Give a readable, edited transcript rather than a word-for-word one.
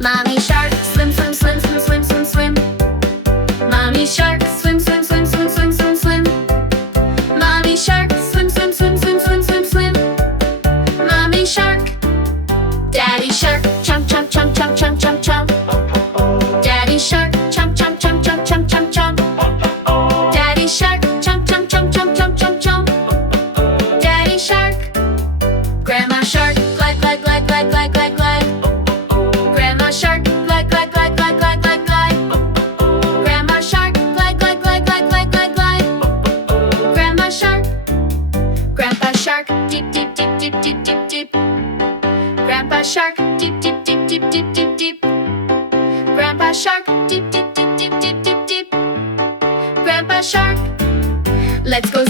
Mommy shark, swim, swim, swim, swim, swim, swim, swim. Mommy shark, swim, swim, swim, swim, swim, swim, swim. Mommy shark, swim, swim, swim, swim, swim, swim, swim. Mommy shark. Daddy shark, chomp, chomp, chomp, chomp, chomp, chomp, chomp. Daddy shark, chomp, chomp, chomp, chomp, chomp, chomp, chomp. Daddy shark, chomp, chomp, chomp, chomp, chomp, chomp, chomp. Daddy shark. Grandma shark, glide, glide, glide, glide, glide, glide, glide. Grandma shark, glide, glide, glide, glide, glide, glide, glide. Grandma shark, glide, glide, glide, glide, glide, glide, glide. Grandma shark. Grandpa shark, deep, deep, deep, deep, deep, deep, deep. Grandpa shark, deep, deep, deep, deep, deep, deep, deep. Grandpa shark, deep, deep, deep, deep, deep, deep, deep. Grandpa shark. Let's go